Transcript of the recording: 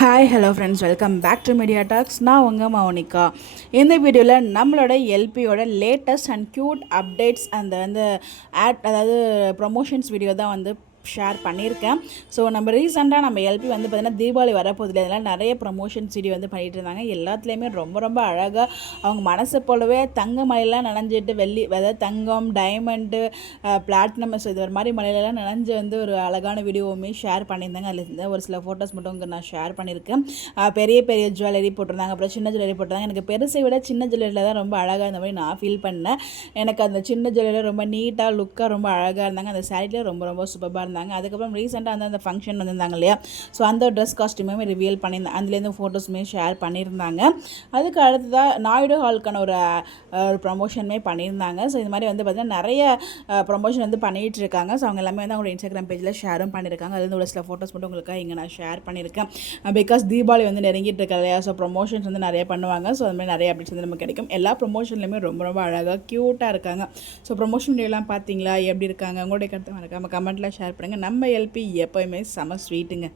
Hi hello friends, welcome back to media talks. நான் உங்கள் மௌனிகா. இந்த வீடியோவில் நம்மளோட எல்பியோட லேட்டஸ்ட் அண்ட் க்யூட் அப்டேட்ஸ் அந்த அதாவது ப்ரொமோஷன்ஸ் வீடியோ தான் ஷேர் பண்ணியிருக்கேன். ஸோ நம்ம ரீசெண்டாக நம்ம எல்பி பார்த்திங்கன்னா தீபாவளி வரப்போதில்லை, இதெல்லாம் நிறைய ப்ரொமோஷன்ஸ் வீடியோ பண்ணிகிட்டு இருந்தாங்க. எல்லாத்துலேயுமே ரொம்ப ரொம்ப அழகாக அவங்க மனசை போலவே தங்க மலையெல்லாம் நனைஞ்சிட்டு அதாவது தங்கம், டைமண்டு, பிளாட்டினம், ஸோ இது ஒரு மாதிரி மலையிலலாம் நனைஞ்சு ஒரு அழகான வீடியோவுமே ஷேர் பண்ணியிருந்தாங்க. அதில் இருந்து ஒரு சில ஃபோட்டோஸ் மட்டும் நான் ஷேர் பண்ணியிருக்கேன். பெரிய பெரிய ஜுவல்லரி போட்டிருந்தாங்க, அப்புறம் சின்ன ஜுவல்லரி போட்டிருந்தாங்க. எனக்கு பெருசை விட சின்ன ஜுவல்லரியில் தான் ரொம்ப அழகாக இருந்த மாதிரி நான் ஃபீல் பண்ணேன். எனக்கு அந்த சின்ன ஜுவல்லரி ரொம்ப நீட்டாக லுக்காக ரொம்ப அழகாக இருந்தாங்க. அந்த சாரியில் ரொம்ப ரொம்ப சூப்பராக இருந்தாங்க. அதுக்கப்புறம் ரீசெண்டாக அந்த ஃபங்க்ஷன் வந்திருந்தாங்க இல்லையா, ஸோ அந்த ட்ரெஸ் காஸ்ட்யூமே ரிவீல் பண்ணியிருந்தாங்க. அதுலேருந்து ஃபோட்டோஸுமே ஷேர் பண்ணியிருந்தாங்க. அதுக்கு அடுத்ததாக நாயுடு ஹாலுக்கான ஒரு ப்ரமோஷனுமே பண்ணியிருந்தாங்க. ஸோ இது மாதிரி பார்த்திங்கன்னா நிறைய ப்ரமோஷன் பண்ணிகிட்டு இருக்காங்க. ஸோ அவங்க எல்லாமே அவங்களோட இன்ஸ்டாகிராம் பேஜில் ஷேரும் பண்ணியிருக்காங்க. அதுலேருந்து ஒரு சில ஃபோட்டோஸ் மட்டும் உங்களுக்கு இங்கே நான் ஷேர் பண்ணியிருக்கேன். பிகாஸ் தீபாவளி நெருங்கிட்டு இருக்கா இல்லையா, ஸோ ப்ரொமோஷன்ஸ் நிறைய பண்ணுவாங்க. ஸோ அது மாதிரி நிறைய அப்டேட்ஸ் நமக்கு கிடைக்கும். எல்லா ப்ரொமோஷன்லையுமே ரொம்ப ரொம்ப அழகாக க்யூட்டாக இருக்காங்க. ஸோ ப்ரொமோஷன் வீடியோலாம் பார்த்தீங்களா, எப்படி இருக்காங்க, உங்களுடைய கருத்தை மறக்காம கமெண்ட்டில் ஷேர் பண்ணுங்கள். நம்ம எல்பி எப்போயுமே செம ஸ்வீட்டுங்க.